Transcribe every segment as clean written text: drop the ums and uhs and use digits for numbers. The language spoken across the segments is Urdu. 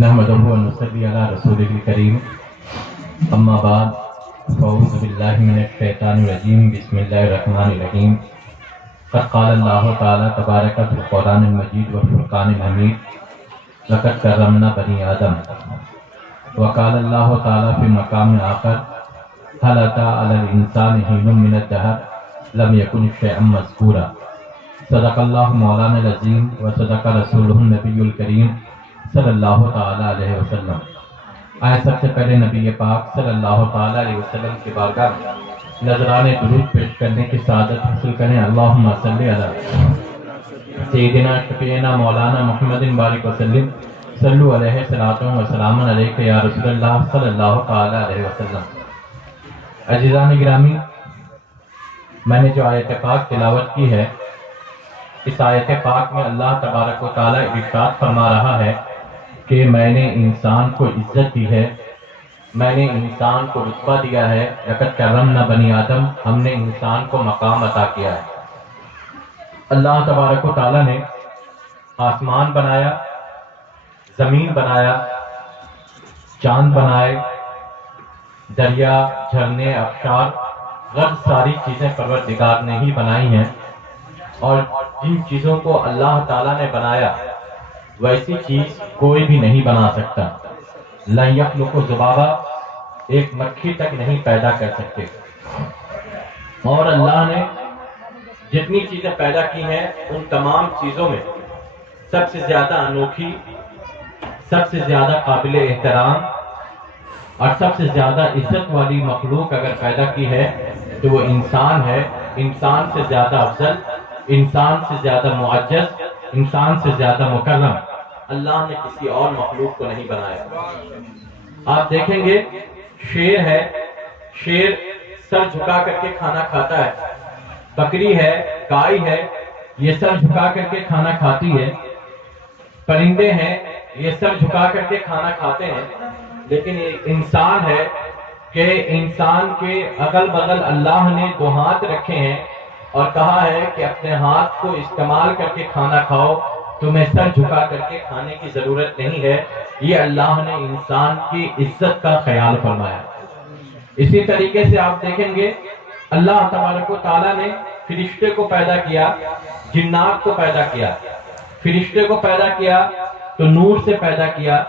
نحمده ونصلي على رسوله الكريم اما بعد فاعوذ بالله من الشيطان الرجيم بسم الله الرحمن الرحيم قد قال الله تعالى تبارك في القرآن المجيد والفرقان الحميد لقد كرمنا بني آدم وقال الله تعالى في مقام آخر هل أتى على الإنسان حين من الدهر لم يكن شيئا مذكورا صدق الله مولانا العظيم وصدق رسوله النبي الكريم صلی اللہ تعالیٰ علیہ وسلم۔ آئے سب سے پہلے نبی پاک صلی اللہ تعالیٰ علیہ وسلم کی بارگاہ میں نذران درود پیش کرنے کی سعادت حاصل کریں۔ اللہم صلی علی سیدنا شفیعنا مولانا محمد بارک وسلم صلو علیہ صلاۃ و سلام علیک یا رسول اللہ صلی اللہ تعالیٰ علیہ وسلم۔ عزیزان گرامی، میں نے جو آیت پاک تلاوت کی ہے، اس آیت پاک میں اللہ تبارک و تعالیٰ ارشاد فرما رہا ہے کہ میں نے انسان کو عزت دی ہے، میں نے انسان کو رتبہ دیا ہے۔ لقد کرمنا بنی آدم، ہم نے انسان کو مقام عطا کیا ہے۔ اللہ تبارک و تعالیٰ نے آسمان بنایا، زمین بنایا، چاند بنائے، دریا، جھرنے، آبشار، غرض ساری چیزیں پروردگار نے ہی بنائی ہیں۔ اور جن چیزوں کو اللہ تعالیٰ نے بنایا ویسی چیز کوئی بھی نہیں بنا سکتا۔ لن یخلق ذبابا، ایک مکھی تک نہیں پیدا کر سکتے۔ اور اللہ نے جتنی چیزیں پیدا کی ہیں ان تمام چیزوں میں سب سے زیادہ انوکھی، سب سے زیادہ قابل احترام اور سب سے زیادہ عزت والی مخلوق اگر پیدا کی ہے تو وہ انسان ہے۔ انسان سے زیادہ افضل، انسان سے زیادہ معزز، انسان سے زیادہ مکرم اللہ نے کسی اور مخلوق کو نہیں بنایا۔ آپ دیکھیں گے شیر ہے، شیر سر جھکا کر کے کھانا کھاتا ہے۔ بکری ہے، گائے ہے، یہ سر جھکا کر کے کھانا کھاتی ہے۔ پرندے ہیں، یہ سر جھکا کر کے کھانا کھاتے ہیں۔ لیکن ایک انسان ہے کہ انسان کے اگل بغل اللہ نے دو ہاتھ رکھے ہیں اور کہا ہے کہ اپنے ہاتھ کو استعمال کر کے کھانا کھاؤ، تمہیں سر جھکا کر کے کھانے کی ضرورت نہیں ہے۔ یہ اللہ نے انسان کی عزت کا خیال فرمایا۔ اسی طریقے سے آپ دیکھیں گے اللہ تبارک و تعالیٰ نے فرشتے کو پیدا کیا، جنات کو پیدا کیا۔ فرشتے کو پیدا کیا تو نور سے پیدا کیا،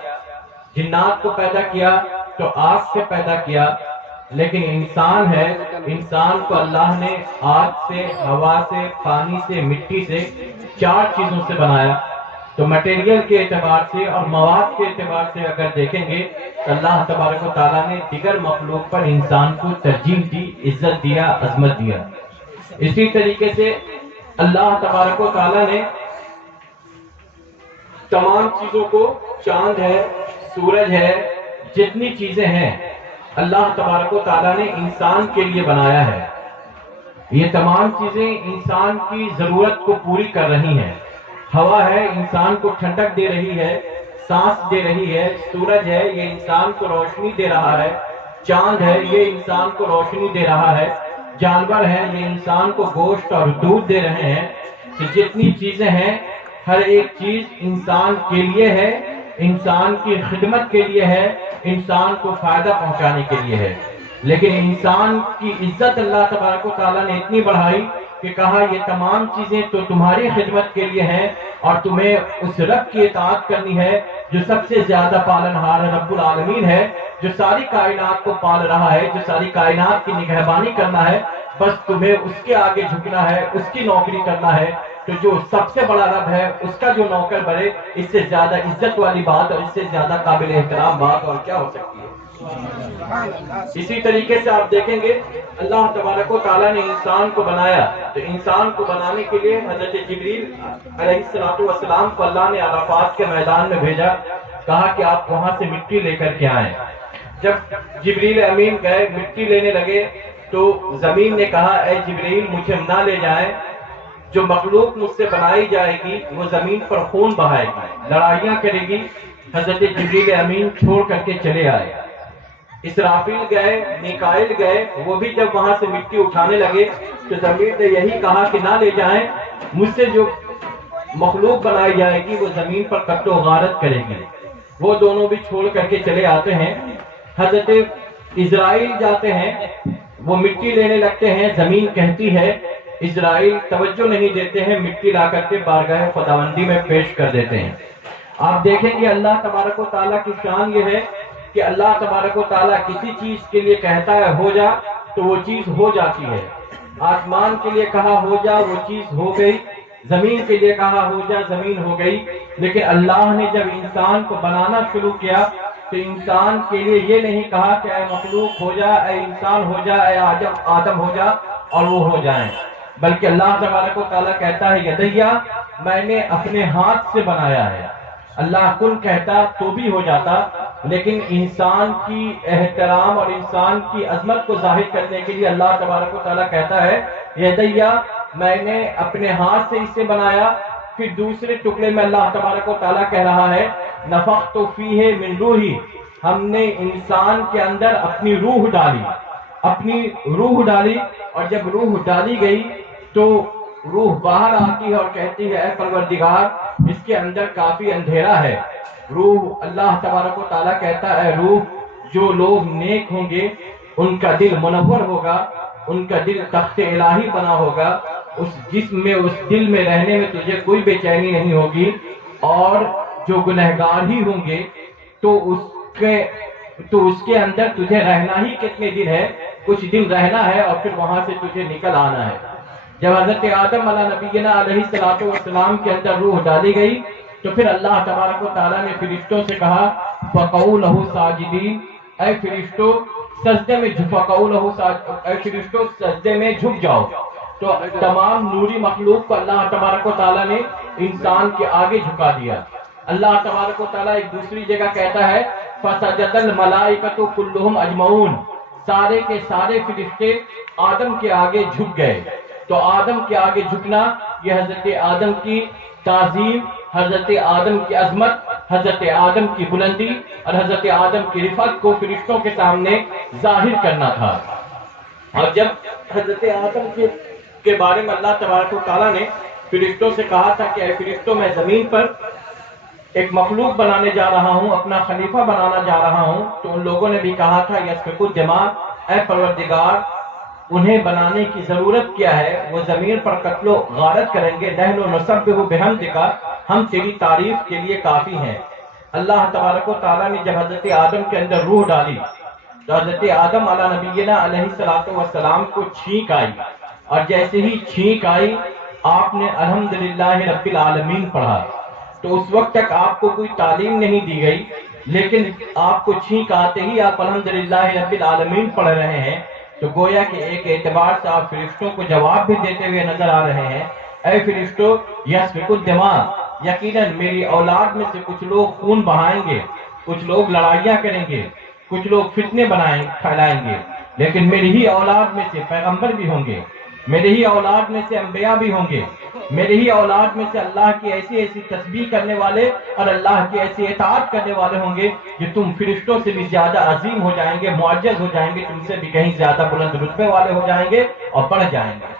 جنات کو پیدا کیا تو آگ سے پیدا کیا۔ لیکن انسان ہے، انسان کو اللہ نے آگ سے، ہوا سے، پانی سے، مٹی سے، چار چیزوں سے بنایا۔ تو مٹیریل کے اعتبار سے اور مواد کے اعتبار سے اگر دیکھیں گے تو اللہ تبارک و تعالیٰ نے دیگر مخلوق پر انسان کو ترجیح دی، عزت دیا، عظمت دیا۔ اسی طریقے سے اللہ تبارک و تعالیٰ نے تمام چیزوں کو، چاند ہے، سورج ہے، جتنی چیزیں ہیں اللہ تبارک و تعالیٰ نے انسان کے لیے بنایا ہے۔ یہ تمام چیزیں انسان کی ضرورت کو پوری کر رہی ہیں۔ ہوا ہے، انسان کو ٹھنڈک دے رہی ہے، سانس دے رہی ہے۔ سورج ہے، یہ انسان کو روشنی دے رہا ہے۔ چاند ہے، یہ انسان کو روشنی دے رہا ہے۔ جانور ہیں، یہ انسان کو گوشت اور دودھ دے رہے ہیں۔ کہ جتنی چیزیں ہیں ہر ایک چیز انسان کے لیے ہے، انسان کی خدمت کے لیے ہے، انسان کو فائدہ پہنچانے کے لیے ہے۔ لیکن انسان کی عزت اللہ تبارک و تعالیٰ نے اتنی بڑھائی کہ کہا یہ تمام چیزیں تو تمہاری خدمت کے لیے ہیں اور تمہیں اس رب کی اطاعت کرنی ہے جو سب سے زیادہ پالنہار رب العالمین ہے، جو ساری کائنات کو پال رہا ہے، جو ساری کائنات کی نگہبانی کرنا ہے۔ بس تمہیں اس کے آگے جھکنا ہے، اس کی نوکری کرنا ہے۔ تو جو سب سے بڑا رب ہے اس کا جو نوکر بنے، اس سے زیادہ عزت والی بات اور اس سے زیادہ قابل احترام بات اور کیا ہو سکتی ہے۔ اسی طریقے سے آپ دیکھیں گے اللہ تبارک و تعالیٰ نے انسان کو بنایا تو انسان کو بنانے کے لیے حضرت جبریل علیہ السلام کو اللہ نے عرفات کے میدان میں بھیجا، کہا کہ آپ وہاں سے مٹی لے کر کے آئیں۔ جب جبریل امین گئے مٹی لینے لگے تو زمین نے کہا اے جبریل مجھے نہ لے جائیں، جو مخلوق مجھ سے بنائی جائے گی وہ زمین پر خون بہائے گی، لڑائیاں کرے گی۔ حضرت جبریل امین چھوڑ کر کے چلے آئے۔ اسرافیل گئے، میکائیل گئے، وہ بھی جب وہاں سے مٹی اٹھانے لگے تو زمین نے یہی کہا کہ نہ لے جائیں، مجھ سے جو مخلوق بنائی جائے گی وہ زمین پر قتل و غارت کرے گی۔ وہ دونوں بھی چھوڑ کر کے چلے آتے ہیں. حضرت اسرائیل جاتے ہیں, وہ مٹی لینے لگتے ہیں, زمین کہتی ہے, اسرائیل توجہ نہیں دیتے ہیں, مٹی لا کر کے بارگاہ خداوندی میں پیش کر دیتے ہیں. آپ دیکھیں گے اللہ تبارک و تعالیٰ کی شان یہ ہے کہ اللہ تبارک و تعالیٰ کسی چیز کے لیے کہتا ہے ہو جا تو وہ چیز ہو جاتی ہے. آسمان کے لیے کہا ہو جا, وہ چیز ہو گئی. زمین کے لیے کہا ہو جا, زمین ہو گئی. لیکن اللہ نے جب انسان کو بنانا شروع کیا تو انسان کے لیے یہ نہیں کہا کہ اے مخلوق ہو جا, اے انسان ہو جا, اے آدم ہو جا اور وہ ہو جائیں, بلکہ اللہ تبارک و تعالیٰ کہتا ہے یدیا, میں نے اپنے ہاتھ سے بنایا ہے. اللہ کن کہتا تو بھی ہو جاتا, لیکن انسان کی احترام اور انسان کی عظمت کو ظاہر کرنے کے لیے اللہ تبارک و تعالیٰ کہتا ہے یدیا, میں نے اپنے ہاتھ سے اسے بنایا. پھر دوسرے ٹکڑے میں اللہ تبارک و تعالیٰ کہہ رہا ہے نفخت فیہ من روحی, ہم نے انسان کے اندر اپنی روح ڈالی, اپنی روح ڈالی. اور جب روح ڈالی گئی تو روح باہر آتی ہے اور کہتی ہے اے پروردگار, اس کے اندر کافی اندھیرا ہے. روح, اللہ تبارک و تعالیٰ کہتا ہے روح, جو لوگ نیک ہوں گے ان کا دل منور ہوگا, ان کا دل تخت الہی بنا ہوگا, اس جسم میں, اس دل میں رہنے میں تجھے کوئی بے چینی نہیں ہوگی. اور جو گنہگار ہی ہوں گے تو اس کے اندر تجھے رہنا ہی کتنے دن ہے, کچھ دن رہنا ہے اور پھر وہاں سے تجھے نکل آنا ہے. جب حضرت آدم علیہ نبینا علیہ السلام کے اندر روح ڈالی گئی تو پھر اللہ تبارک و تعالیٰ نے فرشتوں سے کہا فقعوا لہ ساجدین, اے فرشتوں سجدے میں اے فرشتوں سجدے میں جھک جاؤ. تو تمام نوری مخلوق کو اللہ تبارک و تعالیٰ نے انسان کے آگے جھکا دیا. اللہ تبارک و تعالیٰ ایک دوسری جگہ کہتا ہے فسجد الملائکۃ کلھم اجمعون, سارے کے سارے فرشتے آدم کے آگے جھک گئے. تو آدم کے آگے جھکنا یہ حضرت آدم کی تعظیم, حضرت آدم کی عظمت, حضرت آدم کی بلندی اور حضرت آدم کی رفعت کو فرشتوں کے سامنے ظاہر کرنا تھا. اور جب حضرت آدم کے بارے میں اللہ تبارک و تعالیٰ نے فرشتوں سے کہا تھا کہ اے فرشتوں, میں زمین پر ایک مخلوق بنانے جا رہا ہوں, اپنا خلیفہ بنانا جا رہا ہوں, تو ان لوگوں نے بھی کہا تھا یسفک الدماء, اے پروردگار انہیں بنانے کی ضرورت کیا ہے, وہ زمین پر قتل و غارت کریں گے. نحن نسبح بحمدک, ہم تیری تعریف کے لیے کافی ہیں. اللہ تبارک و تعالیٰ نے جب حضرت آدم کے اندر روح ڈالی تو حضرت آدم علیہ نبینا علیہ السلام کو چھینک آئی, اور جیسے ہی چھینک آئی آپ نے الحمدللہ رب العالمین پڑھا. تو اس وقت تک آپ کو کوئی تعلیم نہیں دی گئی, لیکن آپ کو چھینک آتے ہی آپ الحمدللہ رب العالمین پڑھ رہے ہیں. تو گویا کہ ایک اعتبار سے آپ فرشتوں کو جواب بھی دیتے ہوئے نظر آ رہے ہیں اے فرشتوں یسفک الدماء, یقیناً میری اولاد میں سے کچھ لوگ خون بہائیں گے, کچھ لوگ لڑائیاں کریں گے, کچھ لوگ فتنے پھیلائیں گے, لیکن میری ہی اولاد میں سے پیغمبر بھی ہوں گے, میری ہی اولاد میں سے انبیاء بھی ہوں گے, میری ہی اولاد میں سے اللہ کی ایسی ایسی تسبیح کرنے والے اور اللہ کی ایسی اطاعت کرنے والے ہوں گے کہ تم فرشتوں سے بھی زیادہ عظیم ہو جائیں گے, معزز ہو جائیں گے, تم سے بھی کہیں زیادہ بلند رتبے والے ہو جائیں گے اور بڑھ جائیں گے.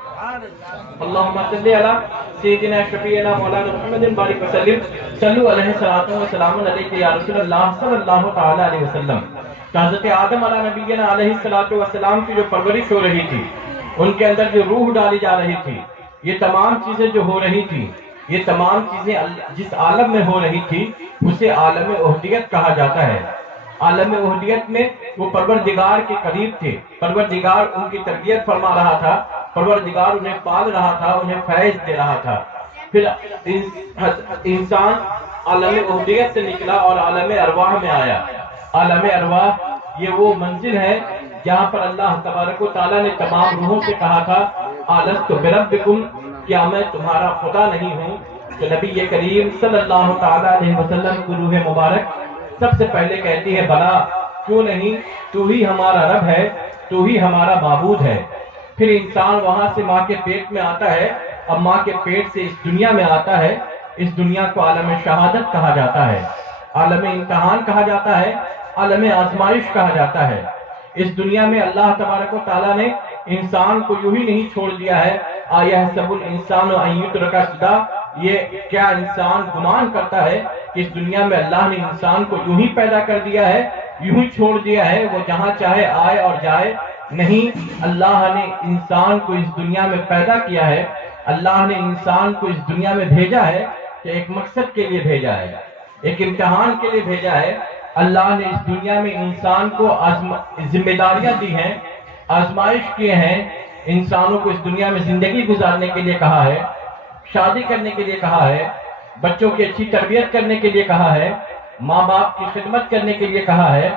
اللہم صلی علی سیدنا شفیعنا مولانا محمد بارک وسلم, صلو علیہ الصلوۃ والسلام علیک یا رسول اللہ صلی اللہ تعالی علیہ وسلم. حضرت آدم علیہ نبینا علیہ السلام کی جو پرورش ہو رہی تھی, ان کے اندر جو روح ڈالی جا رہی تھی, یہ تمام چیزیں جو ہو رہی تھی, یہ تمام چیزیں جس عالم میں ہو رہی تھی اسے عالم احدیت کہا جاتا ہے. عالم احدیت میں وہ پروردگار کے قریب تھے, پروردگار ان کی تربیت فرما رہا تھا, پروردگار انہیں پال رہا تھا, انہیں فیض دے رہا تھا. پھر انسان عالم احدیت سے نکلا اور عالم ارواح میں آیا. عالم ارواح یہ وہ منزل ہے جہاں پر اللہ تبارک و تعالیٰ نے تمام روحوں سے کہا تھا الست بربکم, کیا میں تمہارا خدا نہیں ہوں. تو نبی کریم صلی اللہ تعالیٰ علیہ وسلم کی روح مبارک سب سے پہلے کہتی ہے بلا, کیوں نہیں, تو ہی ہمارا رب ہے, تو ہی ہمارا معبود ہے. پھر انسان وہاں سے ماں کے پیٹ میں آتا ہے, اب ماں کے پیٹ سے اس دنیا میں آتا ہے. اس دنیا کو عالم شہادت کہا جاتا ہے, عالم امتحان کہا جاتا ہے, عالم آزمائش کہا جاتا ہے. اس دنیا میں اللہ تبارک و تعالیٰ نے انسان کو یوں ہی نہیں چھوڑ دیا ہے. آیحسب الانسان ان یترک سدی, یہ کیا انسان گمان کرتا ہے کہ اس دنیا میں اللہ نے انسان کو یوں ہی پیدا کر دیا ہے، یوں ہی چھوڑ دیا ہے، وہ جہاں چاہے آئے اور جائے؟ نہیں، اللہ نے انسان کو اس دنیا میں پیدا کیا ہے، اللہ نے انسان کو اس دنیا میں بھیجا ہے کہ ایک مقصد کے لیے بھیجا ہے، ایک امتحان کے لیے بھیجا ہے۔ اللہ نے اس دنیا میں انسان کو ذمہ داریاں دی ہیں، آزمائش کیے ہیں، انسانوں کو اس دنیا میں زندگی گزارنے کے لیے کہا ہے، شادی کرنے کے لیے کہا ہے، بچوں کی اچھی تربیت کرنے کے لیے کہا ہے، ماں باپ کی خدمت کرنے کے لیے کہا ہے،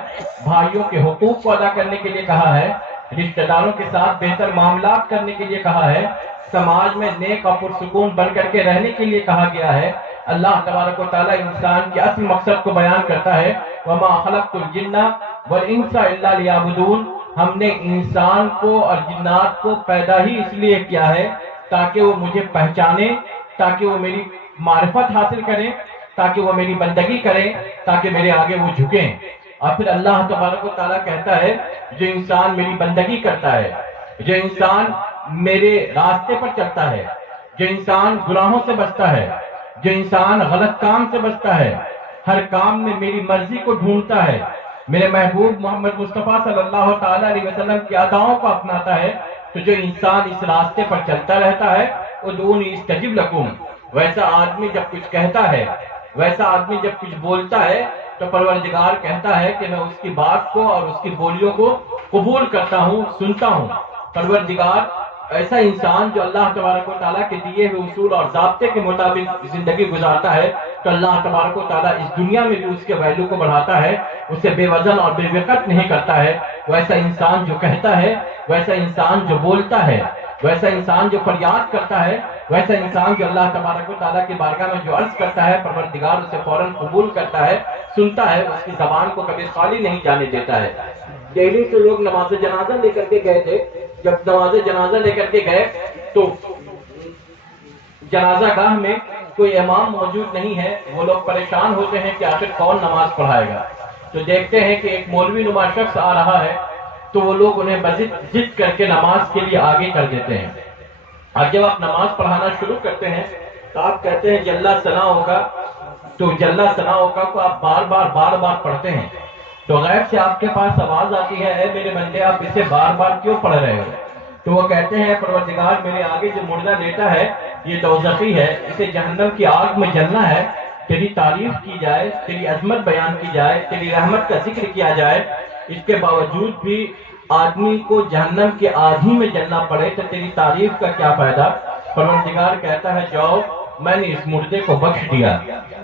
بھائیوں کے حقوق کو ادا کرنے کے لیے کہا ہے، رشتہ داروں کے ساتھ بہتر معاملات کرنے کے لیے کہا ہے، سماج میں نیک اور پرسکون بن کر کے رہنے کے لیے کہا گیا ہے۔ اللہ تبارک و تعالیٰ انسان کے اصل مقصد کو بیان کرتا ہے، وَمَا خَلَقْتُ الْجِنَّ وَالْإِنسَ إِلَّا لِيَعْبُدُونَ، ہم نے انسان کو اور جنات کو پیدا ہی اس لیے کیا ہے تاکہ وہ مجھے پہچانے، تاکہ وہ میری معرفت حاصل کریں، تاکہ وہ میری بندگی کریں، تاکہ میرے آگے وہ جھکیں۔ اور پھر اللہ تبارک و تعالیٰ کہتا ہے جو انسان میری بندگی کرتا ہے، جو انسان میرے راستے پر چلتا ہے، جو انسان گناہوں سے بچتا ہے، جو انسان غلط کام سے بچتا ہے، ہر کام میں میری مرضی کو ڈھونڈتا ہے، میرے محبوب محمد مصطفیٰ صلی اللہ تعالیٰ علیہ وسلم کی اداؤں کو اپناتا ہے، تو جو انسان اس راستے پر چلتا رہتا ہے، ادعونی استجب لکم، ویسا آدمی جب کچھ کہتا ہے، ویسا آدمی جب کچھ بولتا ہے تو پروردگار کہتا ہے کہ میں اس کی بات کو اور اس کی بولیوں کو قبول کرتا ہوں، سنتا ہوں۔ پروردگار ایسا انسان جو اللہ تبارک و تعالیٰ کے دیے ہوئے اصول اور ضابطے کے مطابق زندگی گزارتا ہے تو اللہ تبارک و تعالیٰ اس دنیا میں بھی اس کے ویلیو کو بڑھاتا ہے، اسے بے وزن اور بے وقت نہیں کرتا ہے۔ ویسا انسان جو کہتا ہے، ویسا انسان جو بولتا ہے، ویسا انسان جو فریاد کرتا ہے، ویسا انسان جو اللہ تبارک و تعالیٰ کی بارگاہ میں جو عرض کرتا ہے، پروردگار اسے فوراً قبول کرتا ہے، سنتا ہے، اس کی زبان کو کبھی خالی نہیں جانے دیتا ہے۔ دہلی سے لوگ نماز جنازہ لے کر کے گئے تھے، جب نماز جنازہ لے کر کے گئے تو جنازہ گاہ میں کوئی امام موجود نہیں ہے، وہ لوگ پریشان ہوتے ہیں کہ آخر کون نماز پڑھائے گا، تو دیکھتے ہیں کہ ایک مولوی نما شخص آ رہا ہے، تو وہ لوگ انہیں ضد کر کے نماز کے لیے آگے کر دیتے ہیں۔ اور جب آپ نماز پڑھانا شروع کرتے ہیں تو آپ کہتے ہیں جلّہ ثنا ہوگا، تو جلّہ ثنا ہوگا کو آپ بار بار پڑھتے ہیں، تو غیب سے آپ کے پاس آواز آتی ہے، اے میرے بندے آپ اسے بار بار کیوں پڑھ رہے ہو؟ تو وہ کہتے ہیں پروردگار میرے آگے جو مردہ لیٹا ہے یہ دوزخی ہے، اسے جہنم کی آگ میں جلنا ہے، تیری تعریف کی جائے، تیری عظمت بیان کی جائے، تیری رحمت کا ذکر کیا جائے، اس کے باوجود بھی آدمی کو جہنم کے آگ ہی میں جلنا پڑے تو تیری تعریف کا کیا فائدہ؟ پروردگار کہتا ہے جاؤ میں نے اس مردے کو بخش دیا۔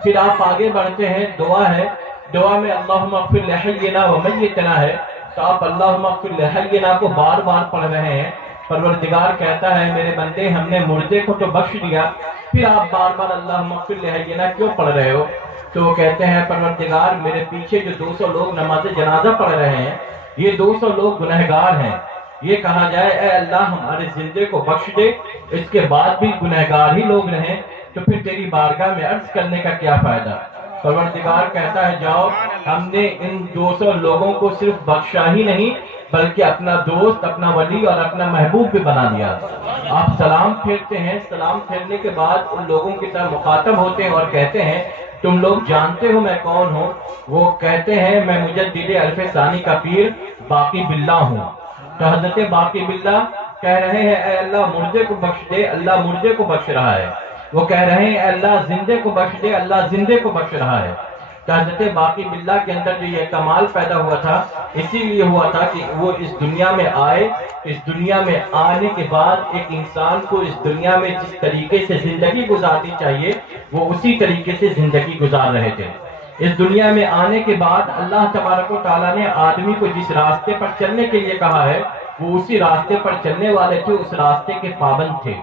پھر آپ آگے بڑھتے ہیں، دعا ہے، دعا میں اللہم اغفر لحینا و میتنا ہے، تو آپ اللہم اغفر لحینا کو بار بار پڑھ رہے ہیں۔ پروردگار کہتا ہے میرے بندے ہم نے مردے کو تو بخش دیا، پھر آپ بار بار اللہم اغفر لحینا کیوں پڑھ رہے ہو؟ تو وہ کہتے ہیں پروردگار میرے پیچھے جو 200 لوگ نماز جنازہ پڑھ رہے ہیں یہ 200 لوگ گنہگار ہیں، یہ کہا جائے اے اللہ ہمارے زندے کو بخش دے، اس کے بعد بھی گنہگار ہی لوگ رہیں تو پھر تیری بارگاہ میں عرض کرنے کا کیا فائدہ؟ پروردگار کہتا ہے جاؤ ہم نے ان 200 لوگوں کو صرف بخشا ہی نہیں بلکہ اپنا دوست، اپنا ولی اور اپنا محبوب بھی بنا دیا۔ آپ سلام پھیرتے ہیں، سلام پھیرنے کے بعد ان لوگوں کی طرح مخاطب ہوتے ہیں اور کہتے ہیں تم لوگ جانتے ہو میں کون ہوں؟ وہ کہتے ہیں میں مجدد الف ثانی کا پیر باقی باللہ ہوں۔ تو حضرت باقی باللہ کہہ رہے ہیں اے اللہ مردے کو بخش دے، اللہ مردے کو بخش رہا ہے۔ وہ کہہ رہے ہیں اے اللہ زندے کو بخش دے، اللہ زندے کو بخش رہا ہے۔ تو حضرت باقی باللہ کے اندر جو یہ کمال پیدا ہوا تھا اسی لیے ہوا تھا کہ وہ اس دنیا میں آئے، اس دنیا میں آنے کے بعد ایک انسان کو اس دنیا میں جس طریقے سے زندگی گزارنی چاہیے وہ اسی طریقے سے زندگی گزار رہے تھے۔ اس دنیا میں آنے کے بعد اللہ تبارک و تعالیٰ نے آدمی کو جس راستے پر چلنے کے لیے کہا ہے وہ اسی راستے پر چلنے والے تھے، اس راستے کے پابند تھے۔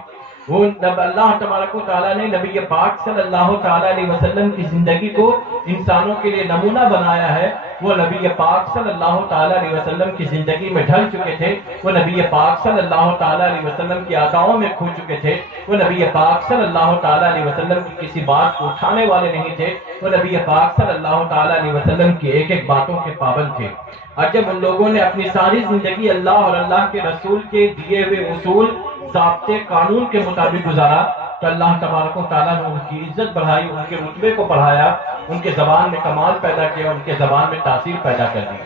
وہ اللہ تبارک و تعالیٰ نے نبی پاک صلی اللہ تعالیٰ علیہ وسلم کی زندگی کو انسانوں کے لیے نمونہ بنایا ہے۔ وہ نبی پاک صلی اللہ تعالیٰ علیہ وسلم کی زندگی میں ڈھل چکے تھے، وہ نبی پاک صلی اللہ تعالیٰ علیہ وسلم کی عطاؤں میں کھو چکے تھے، وہ نبی پاک صلی اللہ تعالیٰ علیہ وسلم کی کسی بات کو اٹھانے والے نہیں تھے، وہ نبی پاک صلی اللہ تعالیٰ علیہ وسلم کی ایک ایک باتوں کے پابند تھے۔ اور جب ان لوگوں نے اپنی ساری زندگی اللہ اور اللہ کے رسول کے دیے ہوئے اصول، ضابطے، قانون کے مطابق گزارا تو اللہ تبارک و تعالیٰ نے ان کی عزت بڑھائی، ان کے رتبے کو بڑھایا، ان کے زبان میں کمال پیدا کیا، ان کے زبان میں تاثیر پیدا کر دی۔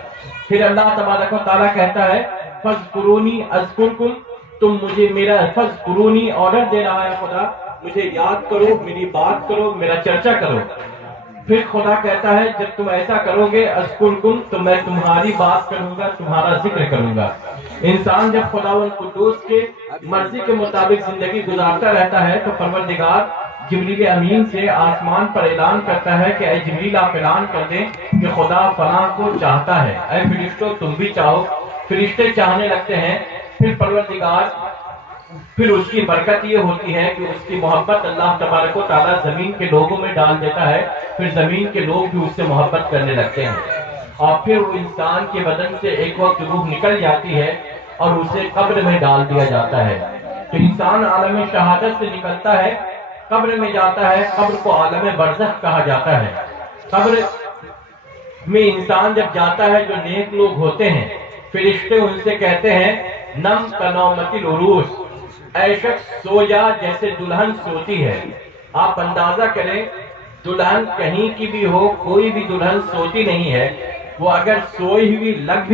پھر اللہ تبارک و تعالیٰ کہتا ہے فَاذْكُرُونِي أَذْكُرْكُمْ، تم مجھے میرا فَاذْكُرُونِی آرڈر دے رہا ہے خدا، مجھے یاد کرو، میری بات کرو، میرا چرچا کرو۔ پھر خدا کہتا ہے جب تم ایسا کرو گے اذکرکم، تو میں تمہاری بات کروں گا، تمہارا ذکر کروں گا۔ انسان جب خداوند قدوس کے مرضی کے مطابق زندگی گزارتا رہتا ہے تو پروردگار جبریل امین سے آسمان پر اعلان کرتا ہے کہ اے جبریل آپ اعلان کر دیں کہ خدا فلاں کو چاہتا ہے، اے فرشتوں تم بھی چاہو۔ فرشتے چاہنے لگتے ہیں، پھر اس کی برکت یہ ہوتی ہے کہ اس کی محبت اللہ تبارک و تعالیٰ زمین کے لوگوں میں ڈال دیتا ہے، پھر زمین کے لوگ بھی اس سے محبت کرنے لگتے ہیں، اور پھر وہ انسان کے بدن سے ایک وقت روح نکل جاتی ہے اور اسے قبر میں ڈال دیا جاتا ہے۔ تو انسان عالم شہادت سے نکلتا ہے، قبر میں جاتا ہے، قبر کو عالم برزخ کہا جاتا ہے۔ قبر میں انسان جب جاتا ہے، جو نیک لوگ ہوتے ہیں، فرشتے ان سے کہتے ہیں نم کنومت العروس، اے شخص سو جا جیسے دلہن سوتی ہے۔ آپ اندازہ کریں دلہن کہیں کی بھی ہو، کوئی بھی دلہن سوتی نہیں ہے، وہ اگر سوئی ہوئی لگ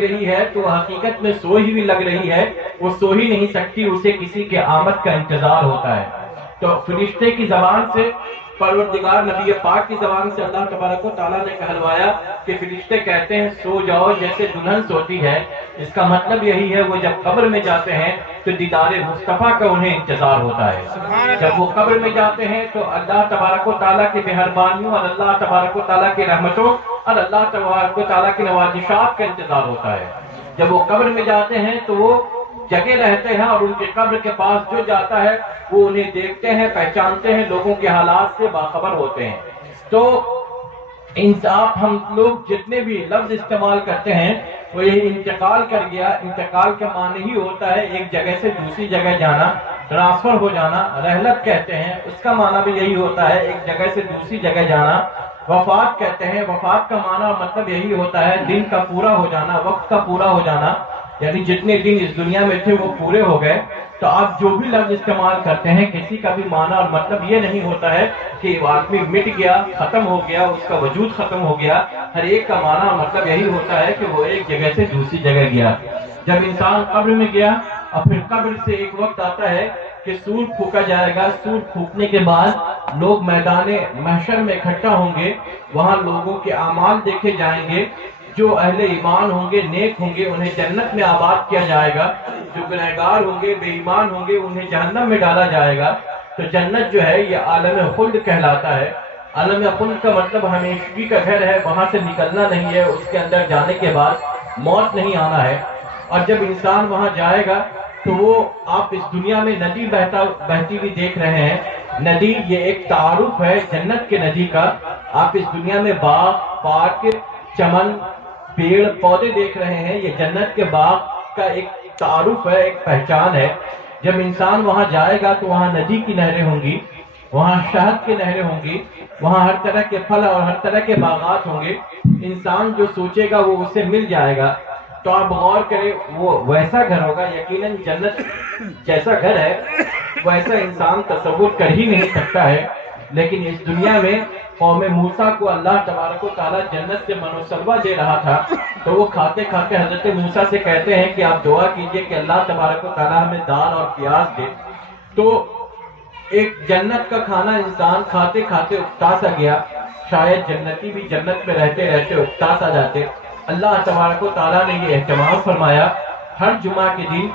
رہی ہے تو حقیقت میں سوئی ہوئی لگ رہی ہے، وہ سو ہی نہیں سکتی، اسے کسی کے آمد کا انتظار ہوتا ہے۔ تو فرشتے کی زبان سے، پروردگار نبی پاک کی زبان سے اللہ تبارک و تعالیٰ نے کہلوایا کہ فرشتے کہتے ہیں سو جاؤ جیسے دلہن سوتی ہے۔ اس کا مطلب یہی ہے وہ جب قبر میں جاتے ہیں تو دیدار مصطفیٰ کا انہیں انتظار ہوتا ہے۔ جب وہ قبر میں جاتے ہیں تو اللہ تبارک و تعالیٰ کی مہربانیوں اور اللہ تبارک و تعالیٰ کی رحمتوں اور اللہ تبارک و تعالیٰ کی نوازشات کا انتظار ہوتا ہے۔ جب وہ قبر میں جاتے ہیں تو وہ جگہ رہتے ہیں اور ان کے قبر کے پاس جو جاتا ہے وہ انہیں دیکھتے ہیں، پہچانتے ہیں، لوگوں کے حالات سے باخبر ہوتے ہیں۔ تو انصاف ہم لوگ جتنے بھی لفظ استعمال کرتے ہیں وہ یہ انتقال کر گیا، انتقال کا معنی ہی ہوتا ہے ایک جگہ سے دوسری جگہ جانا، ٹرانسفر ہو جانا، رحلت کہتے ہیں، اس کا معنی بھی یہی ہوتا ہے ایک جگہ سے دوسری جگہ جانا۔ وفات کہتے ہیں، وفات کا معنی مطلب یہی ہوتا ہے دن کا پورا ہو جانا، وقت کا پورا ہو جانا، یعنی جتنے دن اس دنیا میں تھے وہ پورے ہو گئے۔ تو آپ جو بھی لفظ استعمال کرتے ہیں کسی کا بھی معنی اور مطلب یہ نہیں ہوتا ہے کہ وہ آدمی مٹ گیا، ختم ہو گیا، اس کا وجود ختم ہو گیا۔ ہر ایک کا معنی اور مطلب یہی ہوتا ہے کہ وہ ایک جگہ سے دوسری جگہ گیا۔ جب انسان قبر میں گیا اور پھر قبر سے ایک وقت آتا ہے کہ سور پھونکا جائے گا، سور پھونکنے کے بعد لوگ میدان محشر میں اکٹھا ہوں گے، وہاں لوگوں کے اعمال دیکھے جائیں گے، جو اہل ایمان ہوں گے، نیک ہوں گے، انہیں جنت میں آباد کیا جائے گا، جو گنہگار ہوں گے، بے ایمان ہوں گے، انہیں جہنم میں ڈالا جائے گا۔ تو جنت جو ہے یہ عالم خلد کہلاتا ہے۔ عالم خلد کا مطلب ہمیشگی کا گھر ہے، وہاں سے نکلنا نہیں ہے، اس کے اندر جانے کے بعد موت نہیں آنا ہے۔ اور جب انسان وہاں جائے گا تو وہ آپ اس دنیا میں ندی بہتی ہوئی دیکھ رہے ہیں۔ ندی یہ ایک تعارف ہے جنت کے ندی کا۔ آپ اس دنیا میں باغ، پارک، چمن، پیڑ پودے دیکھ رہے ہیں، یہ جنت کے باغ کا ایک تعارف ہے، ایک پہچان ہے۔ جب انسان وہاں جائے گا تو وہاں ندی کی نہریں ہوں گی، وہاں شہد کی نہریں ہوں گی، وہاں ہر طرح کے پھل اور ہر طرح کے باغات ہوں گے۔ انسان جو سوچے گا وہ اسے مل جائے گا۔ تو آپ غور کریں وہ ویسا گھر ہوگا، یقیناً جنت جیسا گھر ہے ویسا انسان تصور کر ہی نہیں سکتا ہے۔ لیکن اس دنیا میں قوم موسیٰ کو اللہ تبارک و تعالیٰ جنت سے من و سلوہ دے رہا تھا، تو وہ کھاتے کھاتے حضرت موسیٰ سے کہتے ہیں کہ آپ دعا کیجئے کہ اللہ تبارک و تعالیٰ ہمیں دال اور پیاز دے۔ تو ایک جنت کا کھانا انسان کھاتے کھاتے اکتا سا گیا، شاید جنتی بھی جنت میں رہتے رہتے اکتا سا جاتے۔ اللہ تبارک و تعالیٰ نے یہ اہتمام فرمایا، ہر جمعہ کے دن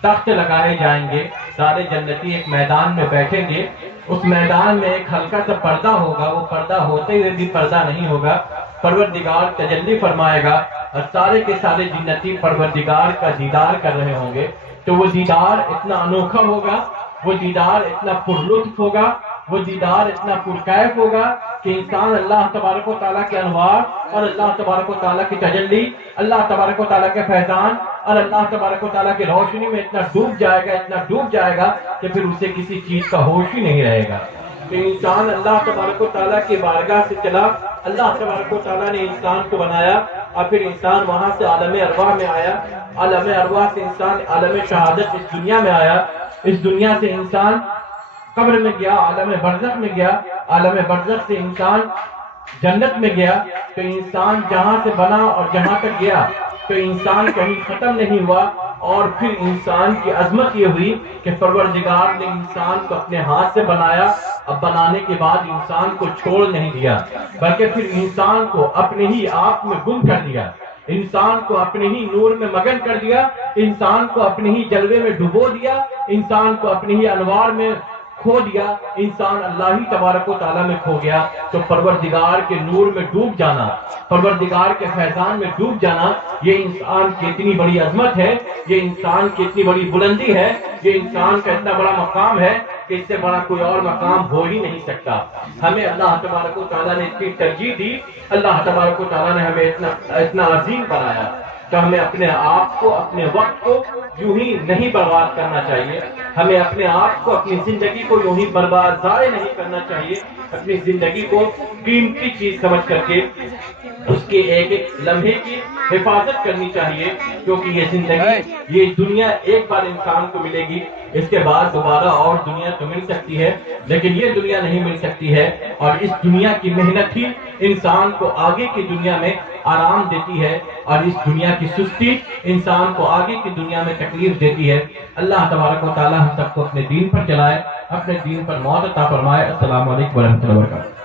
تخت لگائے جائیں گے، سارے جنتی ایک میدان میں بیٹھیں گے، اس میدان میں ایک ہلکا سا پردہ ہوگا، وہ پردہ ہوتے ہوئے بھی پردہ نہیں ہوگا، پروردگار تجلی فرمائے گا اور سارے کے سارے جنتی پروردگار کا دیدار کر رہے ہوں گے۔ تو وہ دیدار اتنا انوکھا ہوگا، وہ دیدار اتنا پرلطف ہوگا، وہ دیدار اتنا پرکیف ہوگا کہ انسان اللہ تبارک و تعالیٰ کے انوار اور اللہ تبارک و تعالیٰ کی تجلی، اللہ تبارک و تعالیٰ کے فیضان اور اللہ تبارک و تعالیٰ کی روشنی میں اتنا ڈوب جائے گا کہ پھر اسے کسی چیز کا ہوش ہی نہیں رہے گا۔ کہ انسان اللہ تبارک و تعالیٰ کی بارگاہ سے چلا، اللہ تبارک و تعالیٰ نے انسان کو بنایا اور پھر انسان وہاں سے عالم ارواح میں آیا، عالم ارواح سے انسان عالم شہادت اس دنیا میں آیا۔ اس دنیا سے انسان قبر میں گیا، عالم برزخ میں گیا، عالم برزخ سے انسان جنت میں گیا، تو انسان جہاں سے بنا اور جہاں تک گیا تو انسان کہیں ختم نہیں ہوا. اور پھر انسان کی عظمت یہ ہوئی کہ پروردگار نے انسان کو اپنے ہاتھ سے بنایا. اب بنانے کے بعد انسان کو چھوڑ نہیں دیا، بلکہ پھر انسان کو اپنے ہی آپ میں گم کر دیا، انسان کو اپنے ہی نور میں مگن کر دیا، انسان کو اپنے ہی جلوے میں ڈبو دیا، انسان کو اپنے ہی انوار میں کھو دیا. انسان اللہ ہی تبارک و تعالیٰ میں کھو گیا. تو پروردگار کے نور میں ڈوب جانا، پروردگار کے فیضان میں ڈوب جانا، یہ انسان کی اتنی بڑی عظمت ہے، یہ انسان کی اتنی بڑی بلندی ہے، یہ انسان کا اتنا بڑا مقام ہے کہ اس سے بڑا کوئی اور مقام ہو ہی نہیں سکتا. ہمیں اللہ تبارک و تعالیٰ نے اتنی ترجیح دی، اللہ تبارک و تعالیٰ نے ہمیں اتنا عظیم بنایا. تو ہمیں اپنے آپ کو، اپنے وقت کو یوں ہی نہیں برباد کرنا چاہیے. ہمیں اپنے آپ کو، اپنی زندگی کو یوں ہی برباد ضائع نہیں کرنا چاہیے. اپنی زندگی کو قیمتی چیز سمجھ کر کے اس کے ایک ایک لمحے کی حفاظت کرنی چاہیے، کیونکہ یہ زندگی، یہ دنیا ایک بار انسان کو ملے گی، اس کے بعد دوبارہ اور دنیا تو مل سکتی ہے لیکن یہ دنیا نہیں مل سکتی ہے. اور اس دنیا کی محنت ہی انسان کو آگے کی دنیا میں آرام دیتی ہے، اور اس دنیا کی سستی انسان کو آگے کی دنیا میں تکلیف دیتی ہے. اللہ تبارک و تعالی ہم سب کو اپنے دین پر چلائے، اپنے دین پر موت عطا فرمائے. السلام علیکم ورحمۃ اللہ وبرکاتہ.